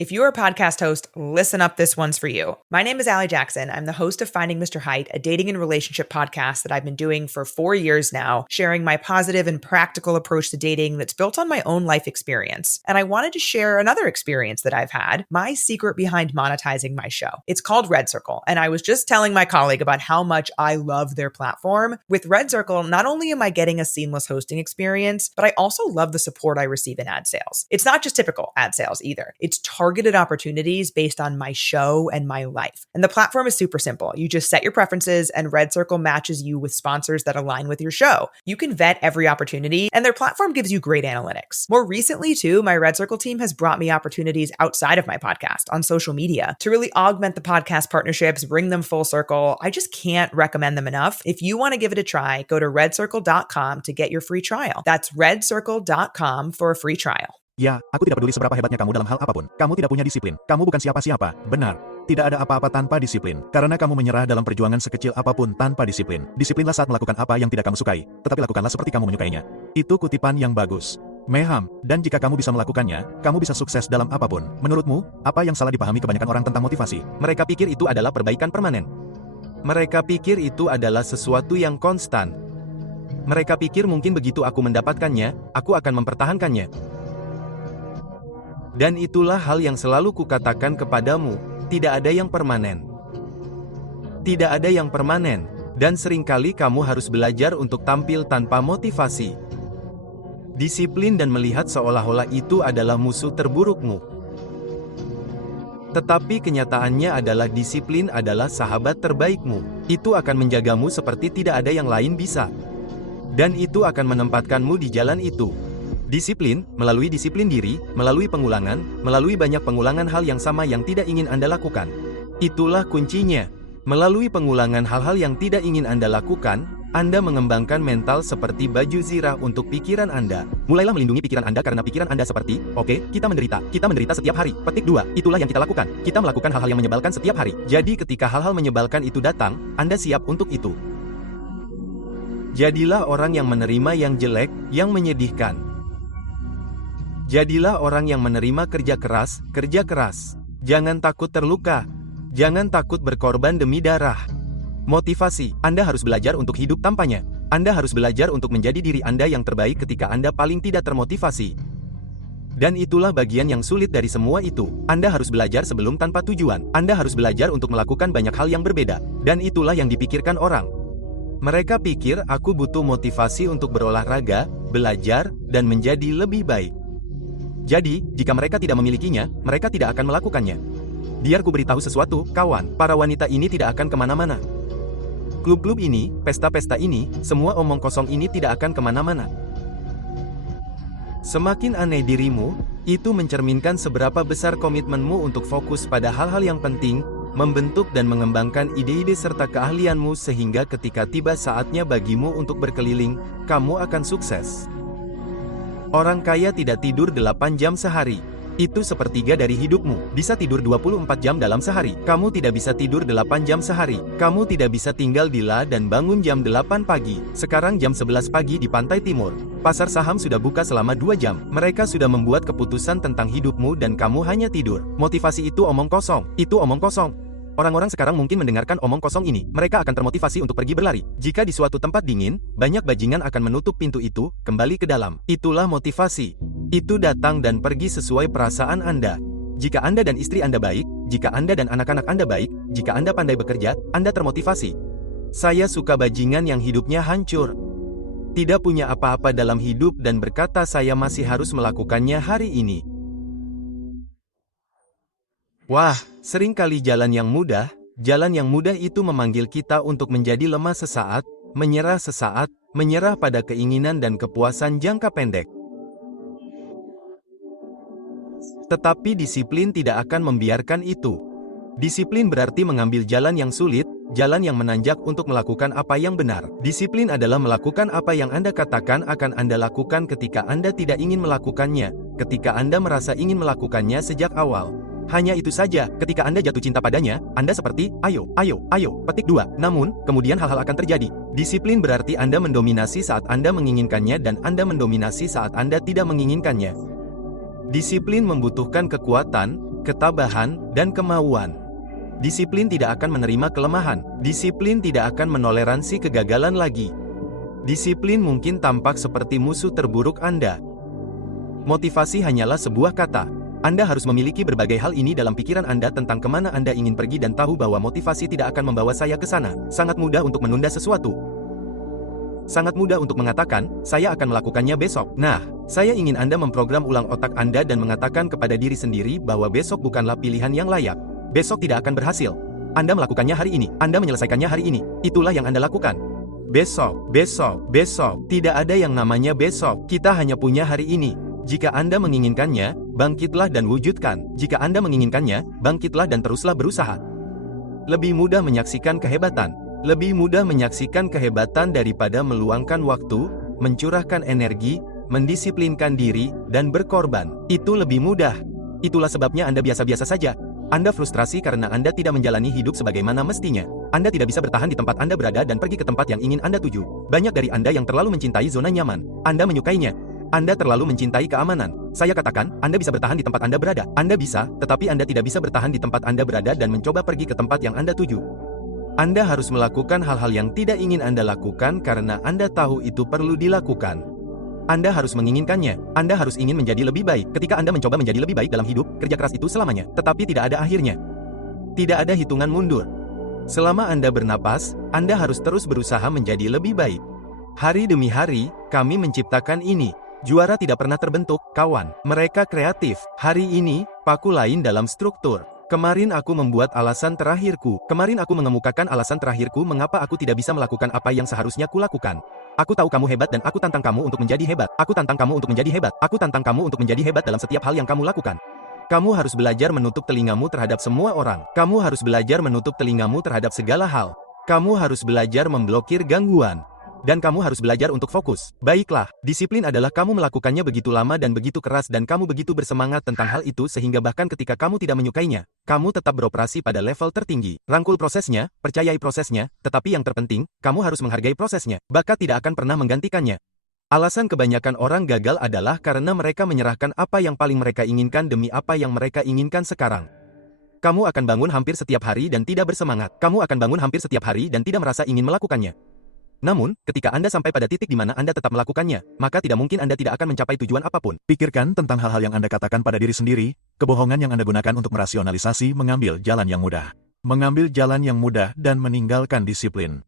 If you're a podcast host, listen up, this one's for you. My name is Allie Jackson. I'm the host of Finding Mr. Height, a dating and relationship podcast that I've been doing for 4 years now, sharing my positive and practical approach to dating that's built on my own life experience. And I wanted to share another experience that I've had, my secret behind monetizing my show. It's called Red Circle, and I was just telling my colleague about how much I love their platform. With Red Circle, not only am I getting a seamless hosting experience, but I also love the support I receive in ad sales. It's not just typical ad sales either. It's targeted opportunities based on my show and my life. And the platform is super simple. You just set your preferences and Red Circle matches you with sponsors that align with your show. You can vet every opportunity and their platform gives you great analytics. More recently too, my Red Circle team has brought me opportunities outside of my podcast on social media to really augment the podcast partnerships, bring them full circle. I just can't recommend them enough. If you want to give it a try, go to redcircle.com to get your free trial. That's redcircle.com for a free trial. Ya, aku tidak peduli seberapa hebatnya kamu dalam hal apapun. Kamu tidak punya disiplin. Kamu bukan siapa-siapa. Benar. Tidak ada apa-apa tanpa disiplin. Karena kamu menyerah dalam perjuangan sekecil apapun tanpa disiplin. Disiplinlah saat melakukan apa yang tidak kamu sukai, tetapi lakukanlah seperti kamu menyukainya. Itu kutipan yang bagus. Meham, dan jika kamu bisa melakukannya, kamu bisa sukses dalam apapun. Menurutmu, apa yang salah dipahami kebanyakan orang tentang motivasi? Mereka pikir itu adalah perbaikan permanen. Mereka pikir itu adalah sesuatu yang konstan. Mereka pikir mungkin begitu aku mendapatkannya, aku akan mempertahankannya. Dan itulah hal yang selalu kukatakan kepadamu, tidak ada yang permanen. Tidak ada yang permanen, dan seringkali kamu harus belajar untuk tampil tanpa motivasi. Disiplin dan melihat seolah-olah itu adalah musuh terburukmu. Tetapi kenyataannya adalah disiplin adalah sahabat terbaikmu. Itu akan menjagamu seperti tidak ada yang lain bisa. Dan itu akan menempatkanmu di jalan itu. Disiplin, melalui disiplin diri, melalui pengulangan, melalui banyak pengulangan hal yang sama yang tidak ingin Anda lakukan. Itulah kuncinya. Melalui pengulangan hal-hal yang tidak ingin Anda lakukan, Anda mengembangkan mental seperti baju zirah untuk pikiran Anda. Mulailah melindungi pikiran Anda karena pikiran Anda seperti, oke, kita menderita setiap hari. Petik 2, itulah yang kita lakukan. Kita melakukan hal-hal yang menyebalkan setiap hari. Jadi ketika hal-hal menyebalkan itu datang, Anda siap untuk itu. Jadilah orang yang menerima yang jelek, yang menyedihkan. Jadilah orang yang menerima kerja keras. Jangan takut terluka. Jangan takut berkorban demi darah. Motivasi, Anda harus belajar untuk hidup tanpanya. Anda harus belajar untuk menjadi diri Anda yang terbaik ketika Anda paling tidak termotivasi. Dan itulah bagian yang sulit dari semua itu. Anda harus belajar sebelum tanpa tujuan. Anda harus belajar untuk melakukan banyak hal yang berbeda. Dan itulah yang dipikirkan orang. Mereka pikir aku butuh motivasi untuk berolahraga, belajar, dan menjadi lebih baik. Jadi, jika mereka tidak memilikinya, mereka tidak akan melakukannya. Biar ku beritahu sesuatu, kawan, para wanita ini tidak akan kemana-mana. Klub-klub ini, pesta-pesta ini, semua omong kosong ini tidak akan kemana-mana. Semakin aneh dirimu, itu mencerminkan seberapa besar komitmenmu untuk fokus pada hal-hal yang penting, membentuk dan mengembangkan ide-ide serta keahlianmu sehingga ketika tiba saatnya bagimu untuk berkeliling, kamu akan sukses. Orang kaya tidak tidur 8 jam sehari. Itu sepertiga dari hidupmu. Bisa tidur 24 jam dalam sehari. Kamu tidak bisa tidur 8 jam sehari. Kamu tidak bisa tinggal di La dan bangun jam 8 pagi. Sekarang jam 11 pagi di pantai timur. Pasar saham sudah buka selama 2 jam. Mereka sudah membuat keputusan tentang hidupmu dan kamu hanya tidur. Motivasi itu omong kosong. Itu omong kosong. Orang-orang sekarang mungkin mendengarkan omong kosong ini. Mereka akan termotivasi untuk pergi berlari. Jika di suatu tempat dingin, banyak bajingan akan menutup pintu itu, kembali ke dalam. Itulah motivasi. Itu datang dan pergi sesuai perasaan Anda. Jika Anda dan istri Anda baik, jika Anda dan anak-anak Anda baik, jika Anda pandai bekerja, Anda termotivasi. Saya suka bajingan yang hidupnya hancur. Tidak punya apa-apa dalam hidup dan berkata saya masih harus melakukannya hari ini. Wah, seringkali jalan yang mudah itu memanggil kita untuk menjadi lemah sesaat, menyerah pada keinginan dan kepuasan jangka pendek. Tetapi disiplin tidak akan membiarkan itu. Disiplin berarti mengambil jalan yang sulit, jalan yang menanjak untuk melakukan apa yang benar. Disiplin adalah melakukan apa yang Anda katakan akan Anda lakukan ketika Anda tidak ingin melakukannya, ketika Anda merasa ingin melakukannya sejak awal. Hanya itu saja, ketika Anda jatuh cinta padanya, Anda seperti, ayo. Petik 2. Namun, kemudian hal-hal akan terjadi. Disiplin berarti Anda mendominasi saat Anda menginginkannya dan Anda mendominasi saat Anda tidak menginginkannya. Disiplin membutuhkan kekuatan, ketabahan, dan kemauan. Disiplin tidak akan menerima kelemahan. Disiplin tidak akan menoleransi kegagalan lagi. Disiplin mungkin tampak seperti musuh terburuk Anda. Motivasi hanyalah sebuah kata. Anda harus memiliki berbagai hal ini dalam pikiran Anda tentang kemana Anda ingin pergi dan tahu bahwa motivasi tidak akan membawa saya ke sana. Sangat mudah untuk menunda sesuatu. Sangat mudah untuk mengatakan, saya akan melakukannya besok. Nah, saya ingin Anda memprogram ulang otak Anda dan mengatakan kepada diri sendiri bahwa besok bukanlah pilihan yang layak. Besok tidak akan berhasil. Anda melakukannya hari ini. Anda menyelesaikannya hari ini. Itulah yang Anda lakukan. Besok, besok, besok. Tidak ada yang namanya besok. Kita hanya punya hari ini. Jika Anda menginginkannya, bangkitlah dan wujudkan. Jika Anda menginginkannya, bangkitlah dan teruslah berusaha. Lebih mudah menyaksikan kehebatan. Lebih mudah menyaksikan kehebatan daripada meluangkan waktu, mencurahkan energi, mendisiplinkan diri, dan berkorban. Itu lebih mudah. Itulah sebabnya Anda biasa-biasa saja. Anda frustrasi karena Anda tidak menjalani hidup sebagaimana mestinya. Anda tidak bisa bertahan di tempat Anda berada dan pergi ke tempat yang ingin Anda tuju. Banyak dari Anda yang terlalu mencintai zona nyaman. Anda menyukainya. Anda terlalu mencintai keamanan. Saya katakan, Anda bisa bertahan di tempat Anda berada. Anda bisa, tetapi Anda tidak bisa bertahan di tempat Anda berada dan mencoba pergi ke tempat yang Anda tuju. Anda harus melakukan hal-hal yang tidak ingin Anda lakukan karena Anda tahu itu perlu dilakukan. Anda harus menginginkannya. Anda harus ingin menjadi lebih baik. Ketika Anda mencoba menjadi lebih baik dalam hidup, kerja keras itu selamanya, tetapi tidak ada akhirnya. Tidak ada hitungan mundur. Selama Anda bernapas, Anda harus terus berusaha menjadi lebih baik. Hari demi hari, kami menciptakan ini. Juara tidak pernah terbentuk, kawan. Mereka kreatif. Hari ini, paku lain dalam struktur. Kemarin aku membuat alasan terakhirku. Kemarin aku mengemukakan alasan terakhirku mengapa aku tidak bisa melakukan apa yang seharusnya kulakukan. Aku tahu kamu hebat dan aku tantang kamu untuk menjadi hebat. Aku tantang kamu untuk menjadi hebat. Aku tantang kamu untuk menjadi hebat dalam setiap hal yang kamu lakukan. Kamu harus belajar menutup telingamu terhadap semua orang. Kamu harus belajar menutup telingamu terhadap segala hal. Kamu harus belajar memblokir gangguan. Dan kamu harus belajar untuk fokus. Baiklah, disiplin adalah kamu melakukannya begitu lama dan begitu keras dan kamu begitu bersemangat tentang hal itu sehingga bahkan ketika kamu tidak menyukainya, kamu tetap beroperasi pada level tertinggi. Rangkul prosesnya, percayai prosesnya, tetapi yang terpenting, kamu harus menghargai prosesnya. Bakat tidak akan pernah menggantikannya. Alasan kebanyakan orang gagal adalah karena mereka menyerahkan apa yang paling mereka inginkan demi apa yang mereka inginkan sekarang. Kamu akan bangun hampir setiap hari dan tidak bersemangat. Kamu akan bangun hampir setiap hari dan tidak merasa ingin melakukannya. Namun, ketika Anda sampai pada titik di mana Anda tetap melakukannya, maka tidak mungkin Anda tidak akan mencapai tujuan apapun. Pikirkan tentang hal-hal yang Anda katakan pada diri sendiri, kebohongan yang Anda gunakan untuk merasionalisasi mengambil jalan yang mudah. Mengambil jalan yang mudah dan meninggalkan disiplin.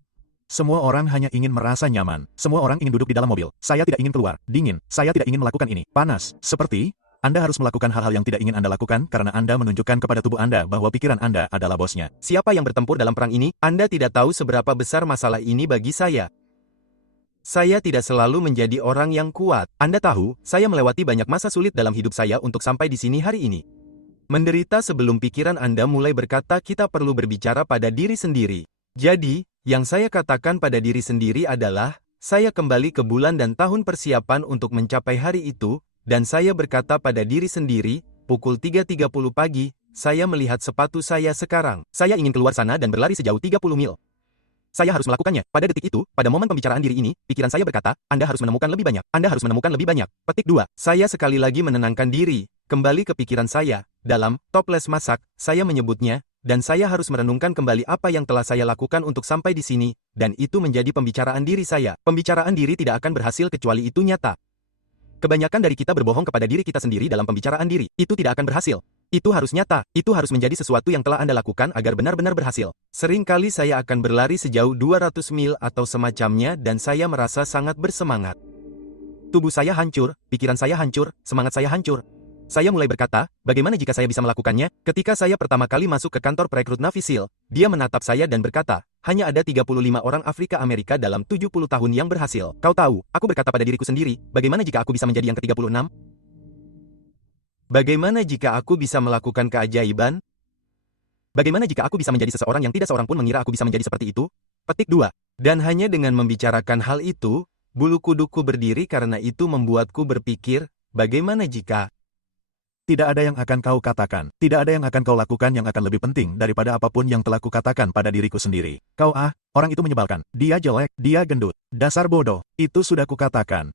Semua orang hanya ingin merasa nyaman. Semua orang ingin duduk di dalam mobil. Saya tidak ingin keluar. Dingin. Saya tidak ingin melakukan ini. Panas. Seperti, Anda harus melakukan hal-hal yang tidak ingin Anda lakukan karena Anda menunjukkan kepada tubuh Anda bahwa pikiran Anda adalah bosnya. Siapa yang bertempur dalam perang ini? Anda tidak tahu seberapa besar masalah ini bagi saya. Saya tidak selalu menjadi orang yang kuat. Anda tahu, saya melewati banyak masa sulit dalam hidup saya untuk sampai di sini hari ini. Menderita sebelum pikiran Anda mulai berkata kita perlu berbicara pada diri sendiri. Jadi, yang saya katakan pada diri sendiri adalah, saya kembali ke bulan dan tahun persiapan untuk mencapai hari itu, dan saya berkata pada diri sendiri, pukul 3.30 pagi, saya melihat sepatu saya sekarang. Saya ingin keluar sana dan berlari sejauh 30 mil. Saya harus melakukannya. Pada detik itu, pada momen pembicaraan diri ini, pikiran saya berkata, Anda harus menemukan lebih banyak. Anda harus menemukan lebih banyak. Petik 2. Saya sekali lagi menenangkan diri. Kembali ke pikiran saya. Dalam Toples Masak, saya menyebutnya, dan saya harus merenungkan kembali apa yang telah saya lakukan untuk sampai di sini, dan itu menjadi pembicaraan diri saya. Pembicaraan diri tidak akan berhasil kecuali itu nyata. Kebanyakan dari kita berbohong kepada diri kita sendiri dalam pembicaraan diri. Itu tidak akan berhasil. Itu harus nyata. Itu harus menjadi sesuatu yang telah Anda lakukan agar benar-benar berhasil. Seringkali saya akan berlari sejauh 200 mil atau semacamnya dan saya merasa sangat bersemangat. Tubuh saya hancur, pikiran saya hancur, semangat saya hancur. Saya mulai berkata, bagaimana jika saya bisa melakukannya? Ketika saya pertama kali masuk ke kantor perekrut Navy SEAL, dia menatap saya dan berkata, hanya ada 35 orang Afrika Amerika dalam 70 tahun yang berhasil. Kau tahu, aku berkata pada diriku sendiri, bagaimana jika aku bisa menjadi yang ke-36? Bagaimana jika aku bisa melakukan keajaiban? Bagaimana jika aku bisa menjadi seseorang yang tidak seorang pun mengira aku bisa menjadi seperti itu? Petik 2. Dan hanya dengan membicarakan hal itu, bulu kuduku berdiri karena itu membuatku berpikir, bagaimana jika... Tidak ada yang akan kau katakan, tidak ada yang akan kau lakukan yang akan lebih penting daripada apapun yang telah kukatakan pada diriku sendiri. Kau orang itu menyebalkan, dia jelek, dia gendut, dasar bodoh, itu sudah kukatakan.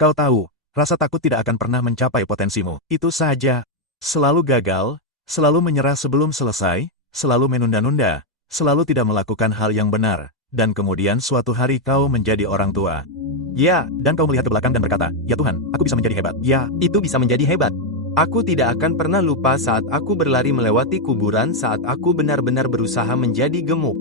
Kau tahu, rasa takut tidak akan pernah mencapai potensimu, itu saja. Selalu gagal, Selalu menyerah sebelum selesai, selalu menunda-nunda, selalu tidak melakukan hal yang benar, dan kemudian suatu hari kau menjadi orang tua. Ya, Dan kau melihat ke belakang dan berkata, "Ya Tuhan, aku bisa menjadi hebat." ya, itu bisa menjadi hebat. Aku tidak akan pernah lupa saat aku berlari melewati kuburan saat aku benar-benar berusaha menjadi gemuk.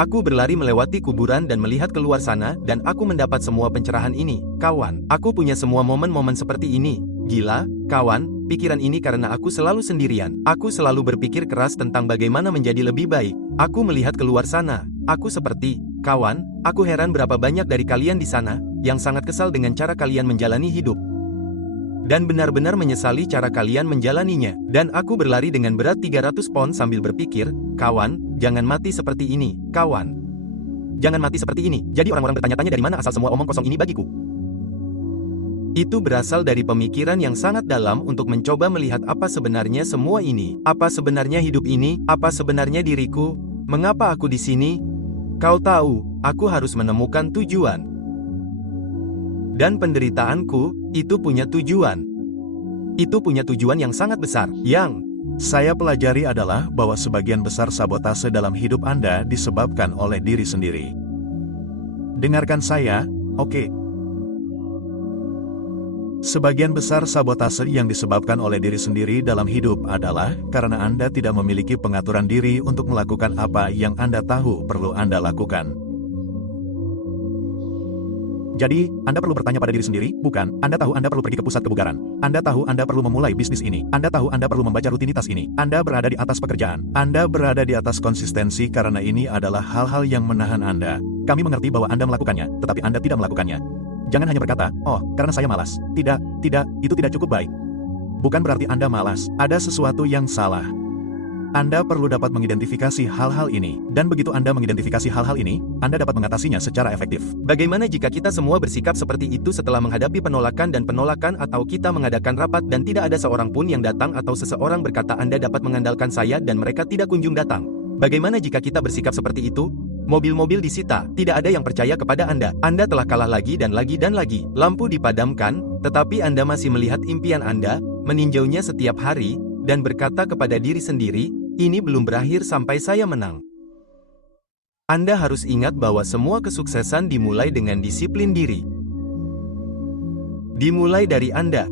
Aku berlari melewati kuburan dan melihat keluar sana, dan aku mendapat semua pencerahan ini. Kawan, aku punya semua momen-momen seperti ini. Gila, kawan, pikiran ini karena aku selalu sendirian. Aku selalu berpikir keras tentang bagaimana menjadi lebih baik. Aku melihat keluar sana. Aku seperti, kawan, aku heran berapa banyak dari kalian di sana, yang sangat kesal dengan cara kalian menjalani hidup. Dan benar-benar menyesali cara kalian menjalaninya. Dan aku berlari dengan berat 300 pon sambil berpikir, kawan, jangan mati seperti ini, kawan. Jangan mati seperti ini. Jadi orang-orang bertanya-tanya dari mana asal semua omong kosong ini bagiku. Itu berasal dari pemikiran yang sangat dalam untuk mencoba melihat apa sebenarnya semua ini. Apa sebenarnya hidup ini? Apa sebenarnya diriku? Mengapa aku di sini? Kau tahu, aku harus menemukan tujuan. Dan penderitaanku, itu punya tujuan. Itu punya tujuan yang sangat besar, yang saya pelajari adalah bahwa sebagian besar sabotase dalam hidup Anda disebabkan oleh diri sendiri. Dengarkan saya, oke? Sebagian besar sabotase yang disebabkan oleh diri sendiri dalam hidup adalah karena Anda tidak memiliki pengaturan diri untuk melakukan apa yang Anda tahu perlu Anda lakukan. Jadi, Anda perlu bertanya pada diri sendiri, bukan? Anda tahu Anda perlu pergi ke pusat kebugaran. Anda tahu Anda perlu memulai bisnis ini. Anda tahu Anda perlu membaca rutinitas ini. Anda berada di atas pekerjaan. Anda berada di atas konsistensi karena ini adalah hal-hal yang menahan Anda. Kami mengerti bahwa Anda melakukannya, tetapi Anda tidak melakukannya. Jangan hanya berkata, "Oh, karena saya malas." Tidak, itu tidak cukup baik. Bukan berarti Anda malas. Ada sesuatu yang salah. Anda perlu dapat mengidentifikasi hal-hal ini, dan begitu Anda mengidentifikasi hal-hal ini, Anda dapat mengatasinya secara efektif. bagaimana jika kita semua bersikap seperti itu setelah menghadapi penolakan dan penolakan, atau kita mengadakan rapat dan tidak ada seorang pun yang datang, atau seseorang berkata Anda dapat mengandalkan saya dan mereka tidak kunjung datang? Bagaimana jika kita bersikap seperti itu? Mobil-mobil disita, tidak ada yang percaya kepada Anda. Anda telah kalah lagi dan lagi dan lagi. Lampu dipadamkan, tetapi Anda masih melihat impian Anda, meninjaunya setiap hari, dan berkata kepada diri sendiri, ini belum berakhir sampai saya menang. Anda harus ingat bahwa semua kesuksesan dimulai dengan disiplin diri. Dimulai dari Anda.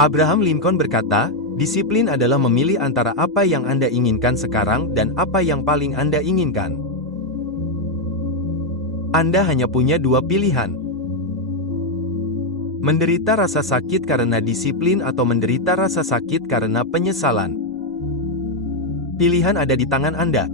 Abraham Lincoln berkata, disiplin adalah memilih antara apa yang Anda inginkan sekarang dan apa yang paling Anda inginkan. Anda hanya punya dua pilihan. Menderita rasa sakit karena disiplin atau menderita rasa sakit karena penyesalan. Pilihan ada di tangan Anda.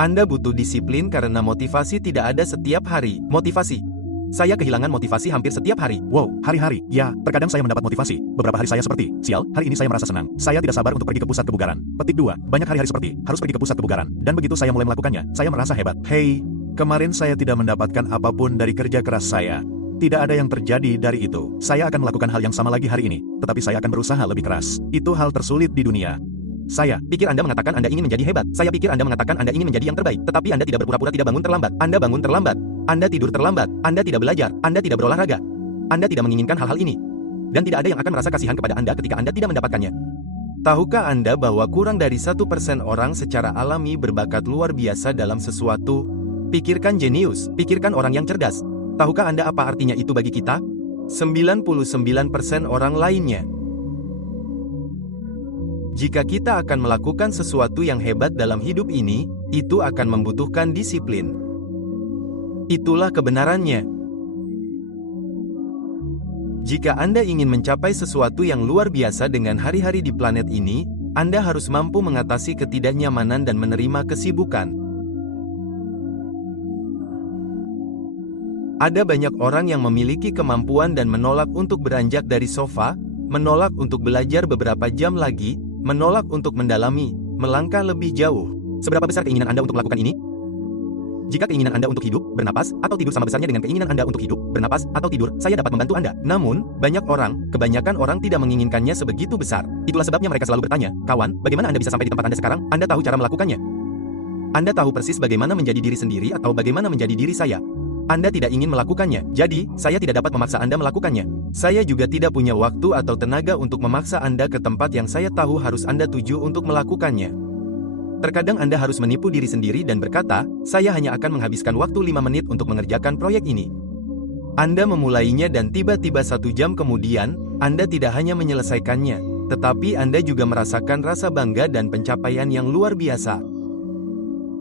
Anda butuh disiplin karena motivasi tidak ada setiap hari. Motivasi. Saya kehilangan motivasi hampir setiap hari. Wow, hari-hari. Ya, terkadang saya mendapat motivasi. Beberapa hari saya seperti, sial, hari ini saya merasa senang. Saya tidak sabar untuk pergi ke pusat kebugaran. Petik 2, banyak hari-hari seperti, harus pergi ke pusat kebugaran. Dan begitu saya mulai melakukannya, saya merasa hebat. Hei, kemarin saya tidak mendapatkan apapun dari kerja keras saya. Tidak ada yang terjadi dari itu. Saya akan melakukan hal yang sama lagi hari ini, tetapi saya akan berusaha lebih keras. Itu hal tersulit di dunia. Saya pikir Anda mengatakan Anda ingin menjadi hebat. Saya pikir Anda mengatakan Anda ingin menjadi yang terbaik. Tetapi Anda tidak berpura-pura tidak bangun terlambat. Anda bangun terlambat. Anda tidur terlambat. Anda tidak belajar. Anda tidak berolahraga. Anda tidak menginginkan hal-hal ini. Dan tidak ada yang akan merasa kasihan kepada Anda ketika Anda tidak mendapatkannya. Tahukah Anda bahwa kurang dari 1% orang secara alami berbakat luar biasa dalam sesuatu? Pikirkan jenius. Pikirkan orang yang cerdas. Tahukah Anda apa artinya itu bagi kita? 99% orang lainnya. Jika kita akan melakukan sesuatu yang hebat dalam hidup ini, itu akan membutuhkan disiplin. Itulah kebenarannya. Jika Anda ingin mencapai sesuatu yang luar biasa dengan hari-hari di planet ini, Anda harus mampu mengatasi ketidaknyamanan dan menerima kesibukan. Ada banyak orang yang memiliki kemampuan dan menolak untuk beranjak dari sofa, menolak untuk belajar beberapa jam lagi, menolak untuk mendalami, melangkah lebih jauh. Seberapa besar keinginan Anda untuk melakukan ini? Jika keinginan Anda untuk hidup, bernapas, atau tidur sama besarnya dengan keinginan Anda untuk hidup, bernapas, atau tidur, saya dapat membantu Anda. Namun, kebanyakan orang tidak menginginkannya sebegitu besar. Itulah sebabnya mereka selalu bertanya, kawan, bagaimana Anda bisa sampai di tempat Anda sekarang? Anda tahu cara melakukannya. Anda tahu persis bagaimana menjadi diri sendiri atau bagaimana menjadi diri saya. Anda tidak ingin melakukannya, jadi saya tidak dapat memaksa Anda melakukannya. Saya juga tidak punya waktu atau tenaga untuk memaksa Anda ke tempat yang saya tahu harus Anda tuju untuk melakukannya. Terkadang Anda harus menipu diri sendiri dan berkata, saya hanya akan menghabiskan waktu 5 menit untuk mengerjakan proyek ini. Anda memulainya dan tiba-tiba 1 jam kemudian, Anda tidak hanya menyelesaikannya, tetapi Anda juga merasakan rasa bangga dan pencapaian yang luar biasa.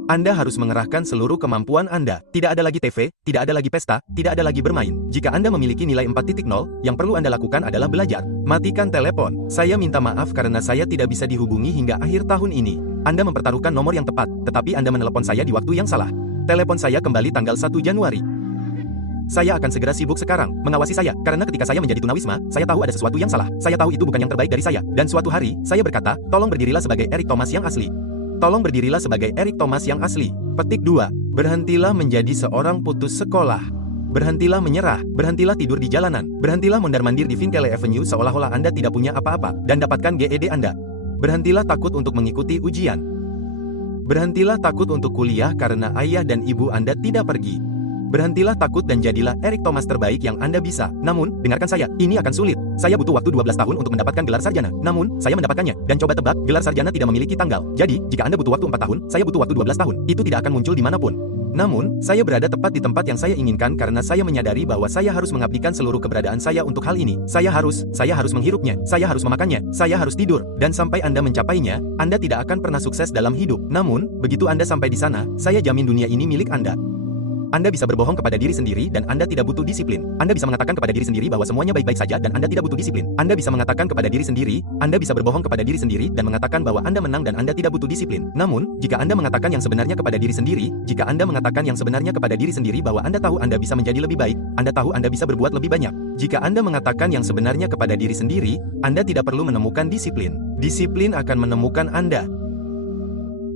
Anda harus mengerahkan seluruh kemampuan Anda. Tidak ada lagi TV, tidak ada lagi pesta, tidak ada lagi bermain. Jika Anda memiliki nilai 4.0, yang perlu Anda lakukan adalah belajar. Matikan telepon. Saya minta maaf karena saya tidak bisa dihubungi hingga akhir tahun ini. Anda mempertaruhkan nomor yang tepat, tetapi Anda menelepon saya di waktu yang salah. Telepon saya kembali tanggal 1 Januari. Saya akan segera sibuk sekarang, mengawasi saya, karena ketika saya menjadi tunawisma, saya tahu ada sesuatu yang salah. Saya tahu itu bukan yang terbaik dari saya. Dan suatu hari, saya berkata, tolong berdirilah sebagai Eric Thomas yang asli. Tolong berdirilah sebagai Eric Thomas yang asli. Petik 2. Berhentilah menjadi seorang putus sekolah. Berhentilah menyerah. Berhentilah tidur di jalanan. Berhentilah mondar-mandir di Vinkele Avenue seolah-olah Anda tidak punya apa-apa, dan dapatkan GED Anda. Berhentilah takut untuk mengikuti ujian. Berhentilah takut untuk kuliah karena ayah dan ibu Anda tidak pergi. Berhentilah takut dan jadilah Eric Thomas terbaik yang Anda bisa. Namun, dengarkan saya, ini akan sulit. Saya butuh waktu 12 tahun untuk mendapatkan gelar sarjana. Namun, saya mendapatkannya. Dan coba tebak, gelar sarjana tidak memiliki tanggal. Jadi, jika Anda butuh waktu 4 tahun, saya butuh waktu 12 tahun. Itu tidak akan muncul dimanapun. Namun, saya berada tepat di tempat yang saya inginkan karena saya menyadari bahwa saya harus mengabdikan seluruh keberadaan saya untuk hal ini. Saya harus menghirupnya, saya harus memakannya, saya harus tidur. Dan sampai Anda mencapainya, Anda tidak akan pernah sukses dalam hidup. Namun, begitu Anda sampai di sana, saya jamin dunia ini milik Anda. Anda bisa berbohong kepada diri sendiri dan Anda tidak butuh disiplin. Anda bisa mengatakan kepada diri sendiri bahwa semuanya baik-baik saja dan Anda tidak butuh disiplin. Anda bisa mengatakan kepada diri sendiri, Anda bisa berbohong kepada diri sendiri dan mengatakan bahwa Anda menang dan Anda tidak butuh disiplin. Namun, jika Anda mengatakan yang sebenarnya kepada diri sendiri, jika Anda mengatakan yang sebenarnya kepada diri sendiri bahwa Anda tahu Anda bisa menjadi lebih baik, Anda tahu Anda bisa berbuat lebih banyak. Jika Anda mengatakan yang sebenarnya kepada diri sendiri, Anda tidak perlu menemukan disiplin. Disiplin akan menemukan Anda.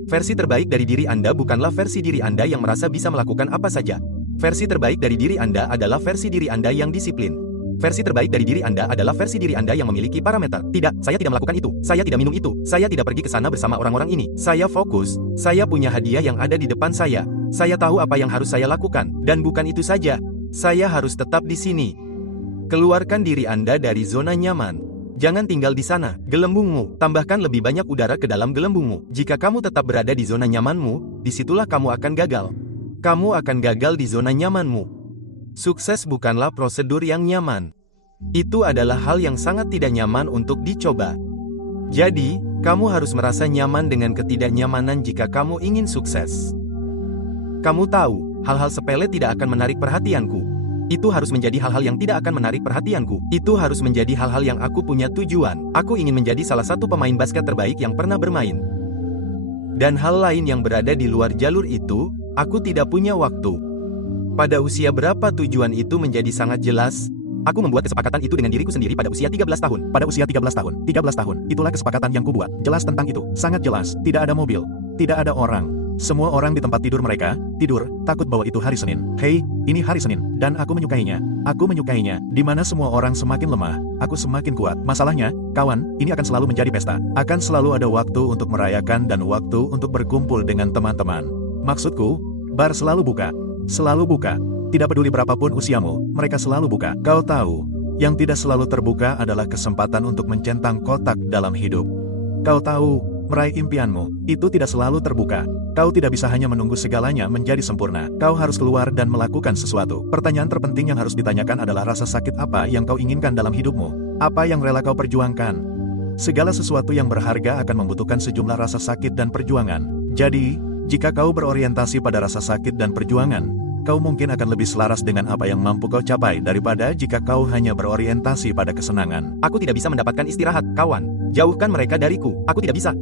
Versi terbaik dari diri Anda bukanlah versi diri Anda yang merasa bisa melakukan apa saja. Versi terbaik dari diri Anda adalah versi diri Anda yang disiplin. Versi terbaik dari diri Anda adalah versi diri Anda yang memiliki parameter. Tidak, saya tidak melakukan itu. Saya tidak minum itu. Saya tidak pergi ke sana bersama orang-orang ini. Saya fokus. Saya punya hadiah yang ada di depan saya. Saya tahu apa yang harus saya lakukan. Dan bukan itu saja. Saya harus tetap di sini. Keluarkan diri Anda dari zona nyaman. Jangan tinggal di sana. Gelembungmu. Tambahkan lebih banyak udara ke dalam gelembungmu. Jika kamu tetap berada di zona nyamanmu, disitulah kamu akan gagal. Kamu akan gagal di zona nyamanmu. Sukses bukanlah prosedur yang nyaman. Itu adalah hal yang sangat tidak nyaman untuk dicoba. Jadi, kamu harus merasa nyaman dengan ketidaknyamanan jika kamu ingin sukses. Kamu tahu, hal-hal sepele tidak akan menarik perhatianku. Itu harus menjadi hal-hal yang tidak akan menarik perhatianku. Itu harus menjadi hal-hal yang aku punya tujuan. Aku ingin menjadi salah satu pemain basket terbaik yang pernah bermain. Dan hal lain yang berada di luar jalur itu, aku tidak punya waktu. Pada usia berapa tujuan itu menjadi sangat jelas? Aku membuat kesepakatan itu dengan diriku sendiri pada usia 13 tahun. Pada usia 13 tahun, itulah kesepakatan yang kubuat. Jelas tentang itu, sangat jelas. Tidak ada mobil, tidak ada orang. Semua orang di tempat tidur mereka, tidur, takut bahwa itu hari Senin. Hei, ini hari Senin, dan aku menyukainya. Aku menyukainya, di mana semua orang semakin lemah, aku semakin kuat. Masalahnya, kawan, ini akan selalu menjadi pesta. Akan selalu ada waktu untuk merayakan dan waktu untuk berkumpul dengan teman-teman. Maksudku, bar selalu buka. Selalu buka. Tidak peduli berapapun usiamu, mereka selalu buka. Kau tahu, yang tidak selalu terbuka adalah kesempatan untuk mencentang kotak dalam hidup. Kau tahu, meraih impianmu, itu tidak selalu terbuka. Kau tidak bisa hanya menunggu segalanya menjadi sempurna. Kau harus keluar dan melakukan sesuatu. Pertanyaan terpenting yang harus ditanyakan adalah rasa sakit apa yang kau inginkan dalam hidupmu? Apa yang rela kau perjuangkan? Segala sesuatu yang berharga akan membutuhkan sejumlah rasa sakit dan perjuangan. Jadi, jika kau berorientasi pada rasa sakit dan perjuangan, kau mungkin akan lebih selaras dengan apa yang mampu kau capai daripada jika kau hanya berorientasi pada kesenangan. Aku tidak bisa mendapatkan istirahat, kawan. Jauhkan mereka dariku. Aku tidak bisa.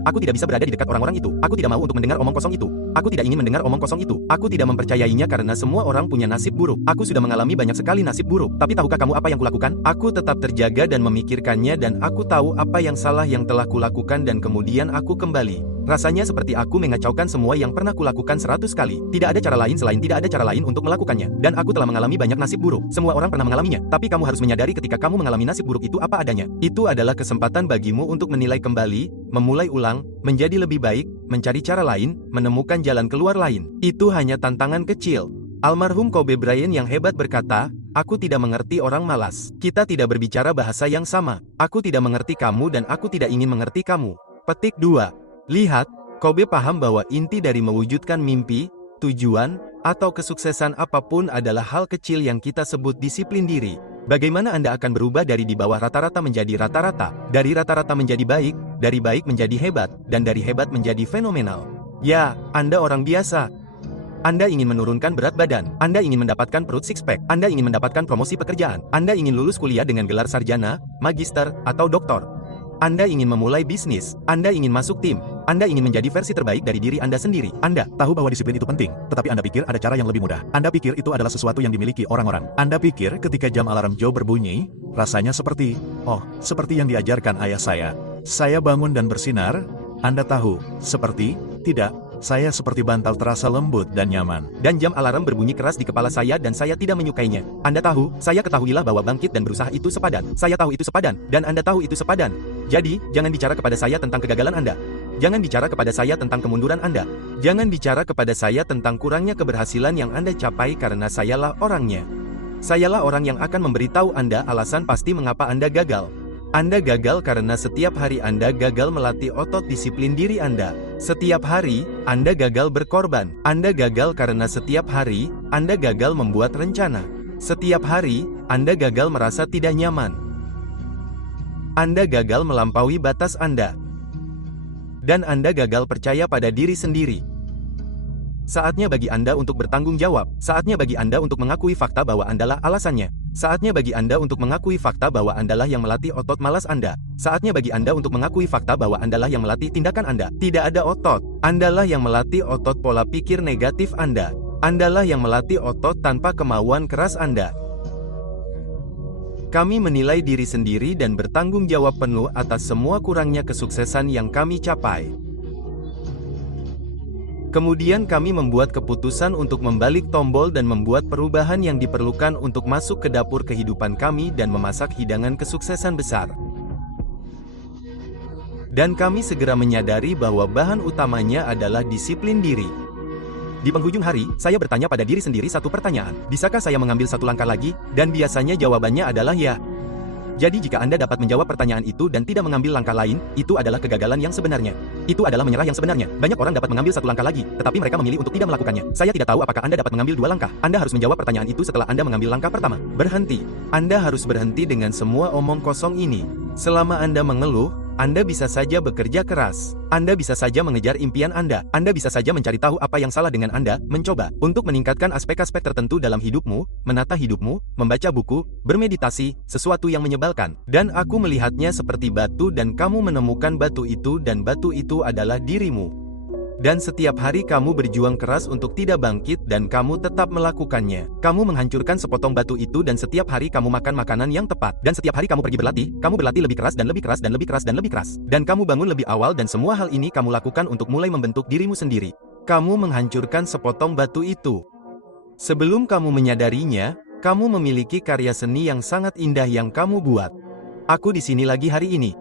Aku tidak bisa berada di dekat orang-orang itu. Aku tidak mau untuk mendengar omong kosong itu. Aku tidak ingin mendengar omong kosong itu. Aku tidak mempercayainya karena semua orang punya nasib buruk. Aku sudah mengalami banyak sekali nasib buruk. Tapi tahukah kamu apa yang kulakukan? Aku tetap terjaga dan memikirkannya dan aku tahu apa yang salah yang telah kulakukan dan kemudian aku kembali. Rasanya seperti aku mengacaukan semua yang pernah kulakukan 100 kali. Tidak ada cara lain selain tidak ada cara lain untuk melakukannya. Dan aku telah mengalami banyak nasib buruk. Semua orang pernah mengalaminya. Tapi kamu harus menyadari ketika kamu mengalami nasib buruk itu apa adanya. Itu adalah kesempatan bagimu untuk menilai kembali, memulai ulang, menjadi lebih baik, mencari cara lain, menemukan jalan keluar lain. Itu hanya tantangan kecil. Almarhum Kobe Bryant yang hebat berkata, "Aku tidak mengerti orang malas. Kita tidak berbicara bahasa yang sama. Aku tidak mengerti kamu dan aku tidak ingin mengerti kamu." Petik 2. Lihat, Kobe paham bahwa inti dari mewujudkan mimpi, tujuan, atau kesuksesan apapun adalah hal kecil yang kita sebut disiplin diri. Bagaimana Anda akan berubah dari di bawah rata-rata menjadi rata-rata, dari rata-rata menjadi baik, dari baik menjadi hebat, dan dari hebat menjadi fenomenal. Ya, Anda orang biasa. Anda ingin menurunkan berat badan, Anda ingin mendapatkan perut six-pack, Anda ingin mendapatkan promosi pekerjaan, Anda ingin lulus kuliah dengan gelar sarjana, magister, atau doktor. Anda ingin memulai bisnis, Anda ingin masuk tim, Anda ingin menjadi versi terbaik dari diri Anda sendiri. Anda Tahu bahwa disiplin itu penting, tetapi Anda pikir ada cara yang lebih mudah. Anda pikir itu adalah sesuatu yang dimiliki orang-orang. Anda pikir ketika jam alarm Joe berbunyi, rasanya seperti yang diajarkan ayah saya. Saya bangun dan bersinar. Anda tahu, tidak, saya seperti bantal terasa lembut dan nyaman. Dan jam alarm berbunyi keras di kepala saya dan saya tidak menyukainya. Anda tahu, saya ketahuilah bahwa bangkit dan berusaha itu sepadan. Saya tahu itu sepadan, dan Anda tahu itu sepadan. Jadi, jangan bicara kepada saya tentang kegagalan Anda. Jangan bicara kepada saya tentang kemunduran Anda. Jangan bicara kepada saya tentang kurangnya keberhasilan yang Anda capai karena sayalah orangnya. Sayalah orang yang akan memberitahu Anda alasan pasti mengapa Anda gagal. Anda gagal karena setiap hari Anda gagal melatih otot disiplin diri Anda. Setiap hari, Anda gagal berkorban. Anda gagal karena setiap hari, Anda gagal membuat rencana. Setiap hari, Anda gagal merasa tidak nyaman. Anda gagal melampaui batas Anda. Dan Anda gagal percaya pada diri sendiri. Saatnya bagi Anda untuk bertanggung jawab. Saatnya bagi Anda untuk mengakui fakta bahwa Andalah alasannya. Saatnya bagi Anda untuk mengakui fakta bahwa Andalah yang melatih otot malas Anda. Saatnya bagi Anda untuk mengakui fakta bahwa Andalah yang melatih tindakan Anda. Tidak ada otot. Andalah yang melatih otot pola pikir negatif Anda. Andalah yang melatih otot tanpa kemauan keras Anda. Kami menilai diri sendiri dan bertanggung jawab penuh atas semua kurangnya kesuksesan yang kami capai. Kemudian kami membuat keputusan untuk membalik tombol dan membuat perubahan yang diperlukan untuk masuk ke dapur kehidupan kami dan memasak hidangan kesuksesan besar. Dan kami segera menyadari bahwa bahan utamanya adalah disiplin diri. Di penghujung hari, saya bertanya pada diri sendiri satu pertanyaan. Bisakah saya mengambil satu langkah lagi? Dan biasanya jawabannya adalah ya. Jadi jika Anda dapat menjawab pertanyaan itu dan tidak mengambil langkah lain, itu adalah kegagalan yang sebenarnya. Itu adalah menyerah yang sebenarnya. Banyak orang dapat mengambil satu langkah lagi, tetapi mereka memilih untuk tidak melakukannya. Saya tidak tahu apakah Anda dapat mengambil dua langkah. Anda harus menjawab pertanyaan itu setelah Anda mengambil langkah pertama. Berhenti. Anda harus berhenti dengan semua omong kosong ini. Selama Anda mengeluh, Anda bisa saja bekerja keras. Anda bisa saja mengejar impian Anda. Anda bisa saja mencari tahu apa yang salah dengan Anda, mencoba untuk meningkatkan aspek-aspek tertentu dalam hidupmu, menata hidupmu, membaca buku, bermeditasi, sesuatu yang menyebalkan. Dan aku melihatnya seperti batu dan kamu menemukan batu itu dan batu itu adalah dirimu. Dan setiap hari kamu berjuang keras untuk tidak bangkit dan kamu tetap melakukannya. Kamu menghancurkan sepotong batu itu dan setiap hari kamu makan makanan yang tepat. Dan setiap hari kamu pergi berlatih, kamu berlatih lebih keras dan lebih keras dan lebih keras dan lebih keras. Dan kamu bangun lebih awal dan semua hal ini kamu lakukan untuk mulai membentuk dirimu sendiri. Kamu menghancurkan sepotong batu itu. Sebelum kamu menyadarinya, kamu memiliki karya seni yang sangat indah yang kamu buat. Aku di sini lagi hari ini.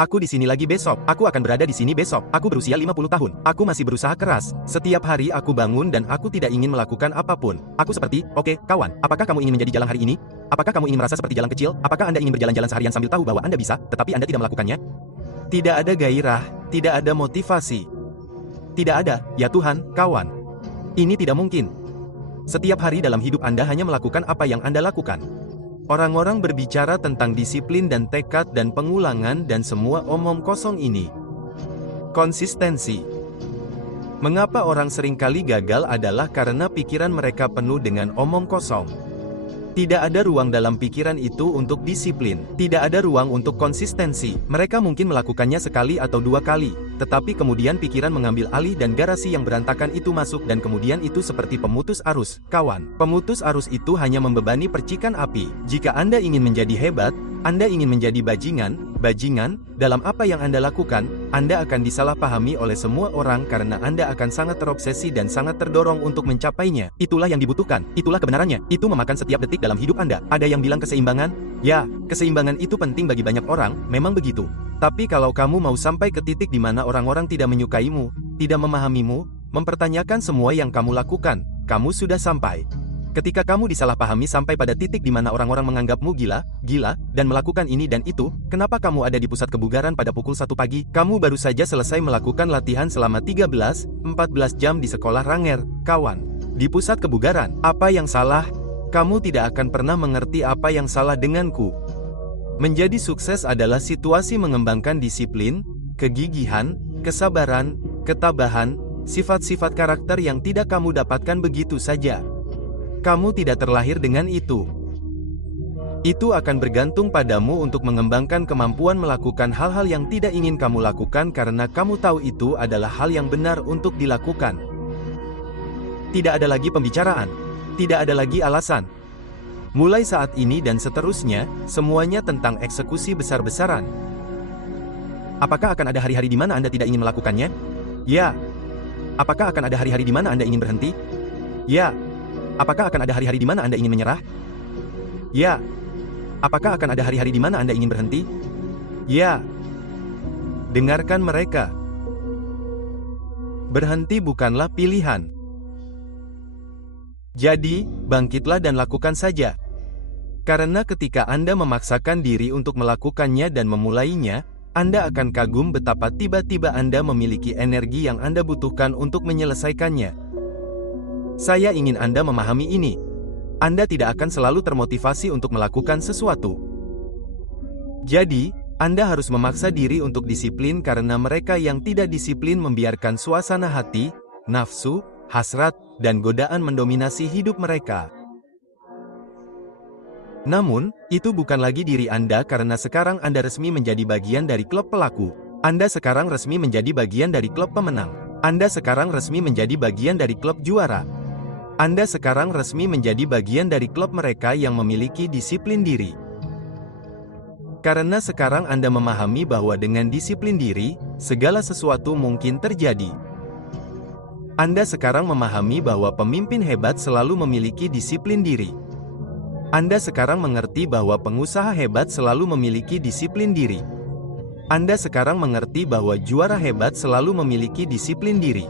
Aku di sini lagi besok. Aku akan berada di sini besok. Aku berusia 50 tahun. Aku masih berusaha keras. Setiap hari aku bangun dan aku tidak ingin melakukan apapun. Aku seperti, oke, kawan, apakah kamu ingin menjadi jalang hari ini? Apakah kamu ingin merasa seperti jalang kecil? Apakah Anda ingin berjalan-jalan seharian sambil tahu bahwa Anda bisa, tetapi Anda tidak melakukannya? Tidak ada gairah, tidak ada motivasi. Tidak ada, ya Tuhan, kawan. Ini tidak mungkin. Setiap hari dalam hidup Anda hanya melakukan apa yang Anda lakukan. Orang-orang berbicara tentang disiplin dan tekad dan pengulangan dan semua omong kosong ini. Konsistensi. Mengapa orang seringkali gagal adalah karena pikiran mereka penuh dengan omong kosong. Tidak ada ruang dalam pikiran itu untuk disiplin. Tidak ada ruang untuk konsistensi. Mereka mungkin melakukannya sekali atau dua kali, tetapi kemudian pikiran mengambil alih dan garasi yang berantakan itu masuk dan kemudian itu seperti pemutus arus. Kawan, pemutus arus itu hanya membebani percikan api. Jika Anda ingin menjadi hebat, Anda ingin menjadi bajingan, dalam apa yang Anda lakukan, Anda akan disalahpahami oleh semua orang karena Anda akan sangat terobsesi dan sangat terdorong untuk mencapainya. Itulah yang dibutuhkan, itulah kebenarannya, itu memakan setiap detik dalam hidup Anda. Ada yang bilang keseimbangan? Ya, keseimbangan itu penting bagi banyak orang, memang begitu. Tapi kalau kamu mau sampai ke titik di mana orang-orang tidak menyukaimu, tidak memahamimu, mempertanyakan semua yang kamu lakukan, kamu sudah sampai. Ketika kamu disalahpahami sampai pada titik di mana orang-orang menganggapmu gila, dan melakukan ini dan itu, kenapa kamu ada di pusat kebugaran pada pukul 1 pagi? Kamu baru saja selesai melakukan latihan selama 13-14 jam di sekolah Ranger, kawan. Di pusat kebugaran, apa yang salah? Kamu tidak akan pernah mengerti apa yang salah denganku. Menjadi sukses adalah situasi mengembangkan disiplin, kegigihan, kesabaran, ketabahan, sifat-sifat karakter yang tidak kamu dapatkan begitu saja. Kamu tidak terlahir dengan itu. Itu akan bergantung padamu untuk mengembangkan kemampuan melakukan hal-hal yang tidak ingin kamu lakukan karena kamu tahu itu adalah hal yang benar untuk dilakukan. Tidak ada lagi pembicaraan. Tidak ada lagi alasan. Mulai saat ini dan seterusnya, semuanya tentang eksekusi besar-besaran. Apakah akan ada hari-hari di mana Anda tidak ingin melakukannya? Ya. Apakah akan ada hari-hari di mana Anda ingin berhenti? Ya. Apakah akan ada hari-hari di mana Anda ingin menyerah? Ya. Apakah akan ada hari-hari di mana Anda ingin berhenti? Ya. Dengarkan mereka. Berhenti bukanlah pilihan. Jadi, bangkitlah dan lakukan saja. Karena ketika Anda memaksakan diri untuk melakukannya dan memulainya, Anda akan kagum betapa tiba-tiba Anda memiliki energi yang Anda butuhkan untuk menyelesaikannya. Saya ingin Anda memahami ini. Anda tidak akan selalu termotivasi untuk melakukan sesuatu. Jadi, Anda harus memaksa diri untuk disiplin karena mereka yang tidak disiplin membiarkan suasana hati, nafsu, hasrat, dan godaan mendominasi hidup mereka. Namun, itu bukan lagi diri Anda karena sekarang Anda resmi menjadi bagian dari klub pelaku. Anda sekarang resmi menjadi bagian dari klub pemenang. Anda sekarang resmi menjadi bagian dari klub juara. Anda sekarang resmi menjadi bagian dari klub mereka yang memiliki disiplin diri. Karena sekarang Anda memahami bahwa dengan disiplin diri, segala sesuatu mungkin terjadi. Anda sekarang memahami bahwa pemimpin hebat selalu memiliki disiplin diri. Anda sekarang mengerti bahwa pengusaha hebat selalu memiliki disiplin diri. Anda sekarang mengerti bahwa juara hebat selalu memiliki disiplin diri.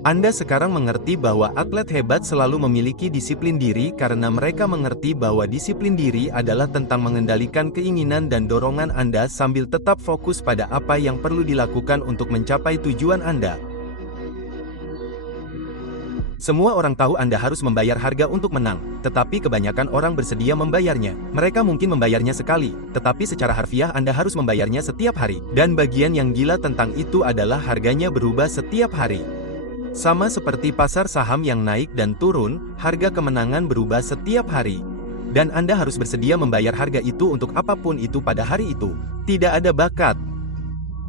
Anda sekarang mengerti bahwa atlet hebat selalu memiliki disiplin diri karena mereka mengerti bahwa disiplin diri adalah tentang mengendalikan keinginan dan dorongan Anda sambil tetap fokus pada apa yang perlu dilakukan untuk mencapai tujuan Anda. Semua orang tahu Anda harus membayar harga untuk menang, tetapi kebanyakan orang bersedia membayarnya. Mereka mungkin membayarnya sekali, tetapi secara harfiah Anda harus membayarnya setiap hari. Dan bagian yang gila tentang itu adalah harganya berubah setiap hari. Sama seperti pasar saham yang naik dan turun, harga kemenangan berubah setiap hari. Dan Anda harus bersedia membayar harga itu untuk apapun itu pada hari itu. Tidak ada bakat.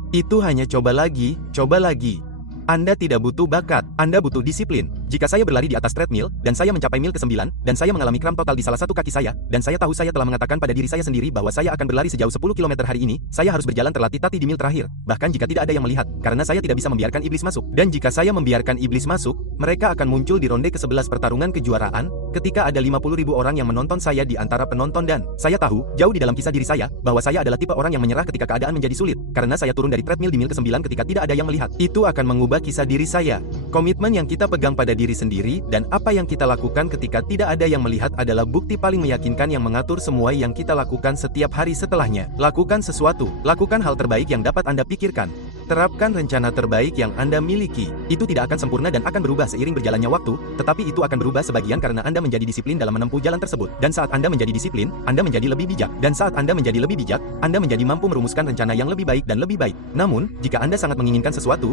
Itu hanya coba lagi, coba lagi. Anda tidak butuh bakat, Anda butuh disiplin. Jika saya berlari di atas treadmill, dan saya mencapai mil ke-9, dan saya mengalami kram total di salah satu kaki saya, dan saya tahu saya telah mengatakan pada diri saya sendiri bahwa saya akan berlari sejauh 10 km hari ini, saya harus berjalan terlatih-tatih di mil terakhir, bahkan jika tidak ada yang melihat, karena saya tidak bisa membiarkan iblis masuk. Dan jika saya membiarkan iblis masuk, mereka akan muncul di ronde ke-11 pertarungan kejuaraan, ketika ada 50.000 orang yang menonton saya di antara penonton dan, saya tahu, jauh di dalam kisah diri saya, bahwa saya adalah tipe orang yang menyerah ketika keadaan menjadi sulit, karena saya turun dari treadmill di mil ke-9 ketika tidak ada yang melihat. Itu akan mengubah kisah diri saya. Komitmen yang kita pegang pada diri sendiri, dan apa yang kita lakukan ketika tidak ada yang melihat adalah bukti paling meyakinkan yang mengatur semua yang kita lakukan setiap hari setelahnya. Lakukan sesuatu, lakukan hal terbaik yang dapat Anda pikirkan. Terapkan rencana terbaik yang Anda miliki. Itu tidak akan sempurna dan akan berubah seiring berjalannya waktu, tetapi itu akan berubah sebagian karena Anda menjadi disiplin dalam menempuh jalan tersebut. Dan saat Anda menjadi disiplin, Anda menjadi lebih bijak. Dan saat Anda menjadi lebih bijak, Anda menjadi mampu merumuskan rencana yang lebih baik dan lebih baik. Namun, jika Anda sangat menginginkan sesuatu,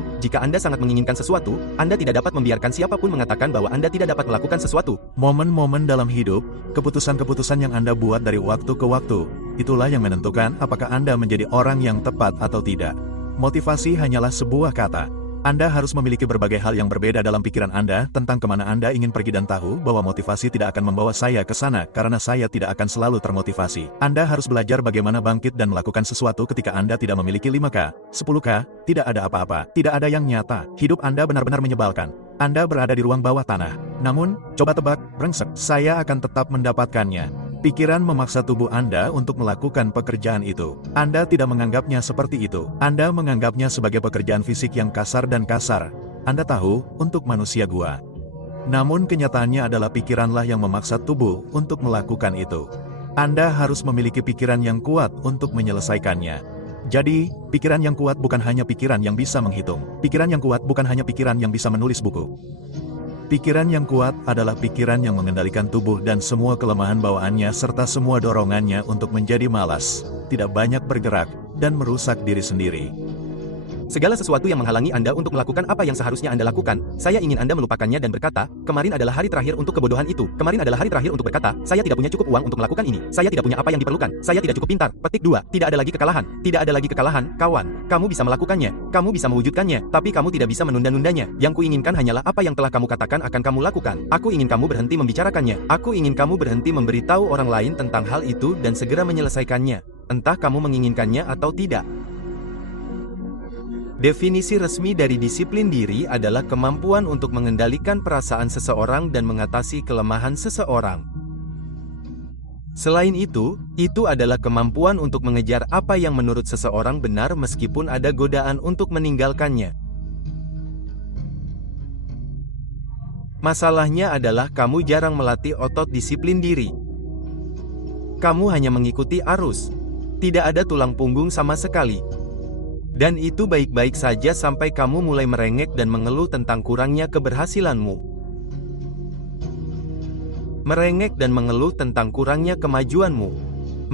Anda tidak dapat membiarkan siapapun mengatakan bahwa Anda tidak dapat melakukan sesuatu. Momen-momen dalam hidup, keputusan-keputusan yang Anda buat dari waktu ke waktu, itulah yang menentukan apakah Anda menjadi orang yang tepat atau tidak. Motivasi hanyalah sebuah kata. Anda harus memiliki berbagai hal yang berbeda dalam pikiran Anda tentang kemana Anda ingin pergi dan tahu bahwa motivasi tidak akan membawa saya ke sana karena saya tidak akan selalu termotivasi. Anda harus belajar bagaimana bangkit dan melakukan sesuatu ketika Anda tidak memiliki 5K, 10K, tidak ada apa-apa, tidak ada yang nyata. Hidup Anda benar-benar menyebalkan. Anda berada di ruang bawah tanah. Namun, coba tebak, brengsek, saya akan tetap mendapatkannya. Pikiran memaksa tubuh Anda untuk melakukan pekerjaan itu. Anda tidak menganggapnya seperti itu. Anda menganggapnya sebagai pekerjaan fisik yang kasar dan kasar. Anda tahu, untuk manusia gua. Namun kenyataannya adalah pikiranlah yang memaksa tubuh untuk melakukan itu. Anda harus memiliki pikiran yang kuat untuk menyelesaikannya. Jadi, pikiran yang kuat bukan hanya pikiran yang bisa menghitung. Pikiran yang kuat bukan hanya pikiran yang bisa menulis buku. Pikiran yang kuat adalah pikiran yang mengendalikan tubuh dan semua kelemahan bawaannya serta semua dorongannya untuk menjadi malas, tidak banyak bergerak, dan merusak diri sendiri. Segala sesuatu yang menghalangi Anda untuk melakukan apa yang seharusnya Anda lakukan, saya ingin Anda melupakannya dan berkata, kemarin adalah hari terakhir untuk kebodohan itu. Kemarin adalah hari terakhir untuk berkata, saya tidak punya cukup uang untuk melakukan ini. Saya tidak punya apa yang diperlukan. Saya tidak cukup pintar. Petik 2. Tidak ada lagi kekalahan. Tidak ada lagi kekalahan, kawan. Kamu bisa melakukannya. Kamu bisa mewujudkannya. Tapi kamu tidak bisa menunda-nundanya. Yang kuinginkan hanyalah apa yang telah kamu katakan akan kamu lakukan. Aku ingin kamu berhenti membicarakannya. Aku ingin kamu berhenti memberitahu orang lain tentang hal itu dan segera menyelesaikannya. Entah kamu menginginkannya atau tidak. Definisi resmi dari disiplin diri adalah kemampuan untuk mengendalikan perasaan seseorang dan mengatasi kelemahan seseorang. Selain itu adalah kemampuan untuk mengejar apa yang menurut seseorang benar meskipun ada godaan untuk meninggalkannya. Masalahnya adalah kamu jarang melatih otot disiplin diri. Kamu hanya mengikuti arus. Tidak ada tulang punggung sama sekali. Dan itu baik-baik saja sampai kamu mulai merengek dan mengeluh tentang kurangnya keberhasilanmu. Merengek dan mengeluh tentang kurangnya kemajuanmu.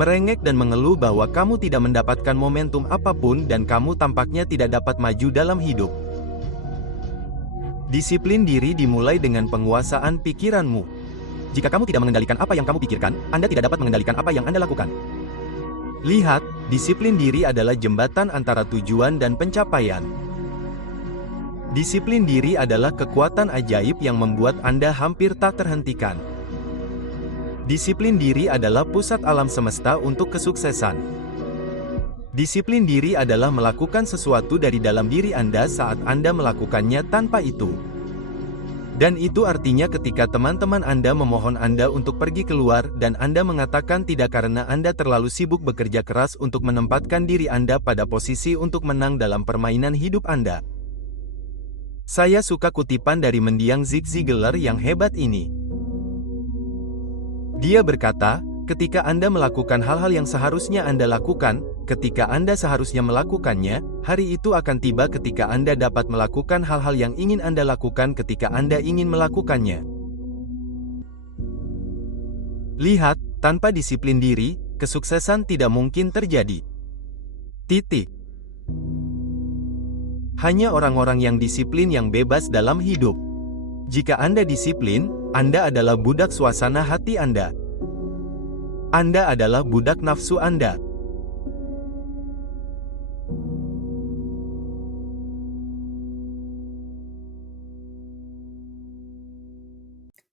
Merengek dan mengeluh bahwa kamu tidak mendapatkan momentum apapun dan kamu tampaknya tidak dapat maju dalam hidup. Disiplin diri dimulai dengan penguasaan pikiranmu. Jika kamu tidak mengendalikan apa yang kamu pikirkan, Anda tidak dapat mengendalikan apa yang Anda lakukan. Lihat, disiplin diri adalah jembatan antara tujuan dan pencapaian. Disiplin diri adalah kekuatan ajaib yang membuat Anda hampir tak terhentikan. Disiplin diri adalah pusat alam semesta untuk kesuksesan. Disiplin diri adalah melakukan sesuatu dari dalam diri Anda saat Anda melakukannya tanpa itu. Dan itu artinya ketika teman-teman Anda memohon Anda untuk pergi keluar dan Anda mengatakan tidak karena Anda terlalu sibuk bekerja keras untuk menempatkan diri Anda pada posisi untuk menang dalam permainan hidup Anda. Saya suka kutipan dari mendiang Zig Ziglar yang hebat ini. Dia berkata, ketika Anda melakukan hal-hal yang seharusnya Anda lakukan, ketika Anda seharusnya melakukannya, hari itu akan tiba ketika Anda dapat melakukan hal-hal yang ingin Anda lakukan ketika Anda ingin melakukannya. Lihat, tanpa disiplin diri, kesuksesan tidak mungkin terjadi. Titik. Hanya orang-orang yang disiplin yang bebas dalam hidup. Jika Anda disiplin, Anda adalah budak suasana hati Anda. Anda adalah budak nafsu Anda.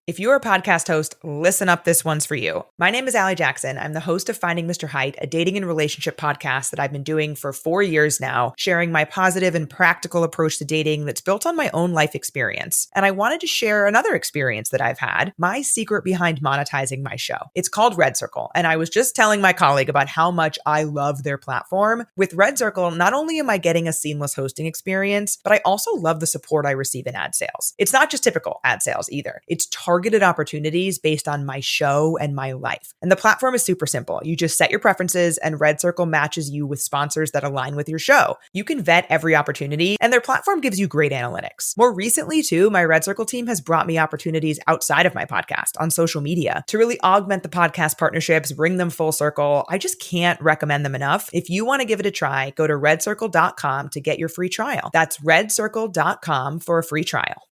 If you're a podcast host, listen up, this one's for you. My name is Allie Jackson. I'm the host of Finding Mr. Height, a dating and relationship podcast that I've been doing for 4 years now, sharing my positive and practical approach to dating that's built on my own life experience. And I wanted to share another experience that I've had, my secret behind monetizing my show. It's called Red Circle, and I was just telling my colleague about how much I love their platform. With Red Circle, not only am I getting a seamless hosting experience, but I also love the support I receive in ad sales. It's not just typical ad sales either. It's targeted opportunities based on my show and my life. And the platform is super simple. You just set your preferences and Red Circle matches you with sponsors that align with your show. You can vet every opportunity and their platform gives you great analytics. More recently too, my Red Circle team has brought me opportunities outside of my podcast on social media to really augment the podcast partnerships, bring them full circle. I just can't recommend them enough. If you want to give it a try, go to redcircle.com to get your free trial. That's redcircle.com for a free trial.